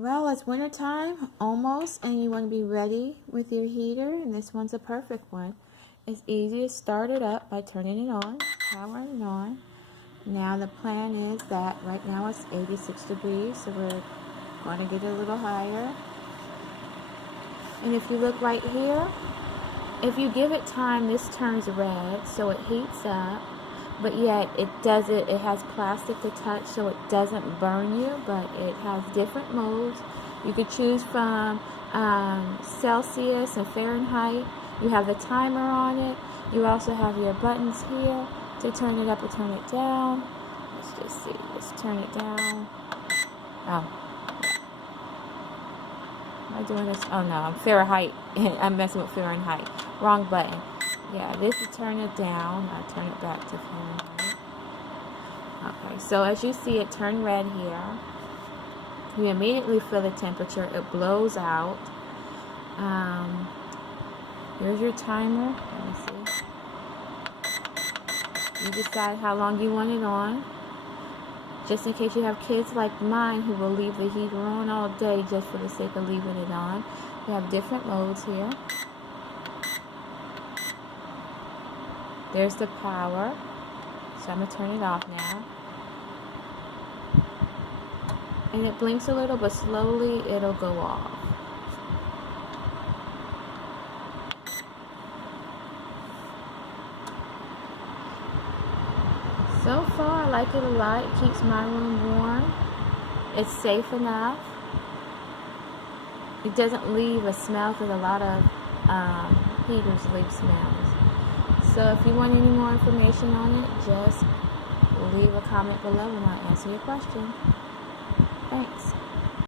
Well, it's winter time, almost, and you want to be ready with your heater, and this one's a perfect one. It's easy to start it up by turning it on, powering it on. Now the plan is that right now it's 86 degrees, so we're going to get a little higher. And if you look right here, if you give it time, this turns red, so it heats up. But yet it has plastic to touch, so it doesn't burn you, but it has different modes. You could choose from Celsius and Fahrenheit. You have the timer on it. You also have your buttons here to turn it up or turn it down. Let's just see. Let's turn it down. Oh. Am I doing this? Oh no, I'm Fahrenheit. I'm messing with Fahrenheit. Wrong button. Yeah, this is turn it down. I turn it back to Fahrenheit. Okay, so as you see, it turned red here. You immediately feel the temperature. It blows out. Here's your timer. Let me see. You decide how long you want it on. Just in case you have kids like mine who will leave the heater on all day just for the sake of leaving it on. You have different modes here. There's the power. So I'm going to turn it off now. And it blinks a little, but slowly it'll go off. So far, I like it a lot. It keeps my room warm. It's safe enough. It doesn't leave a smell, because a lot of heaters leave smells. So if you want any more information on it, just leave a comment below and I'll answer your question. Thanks.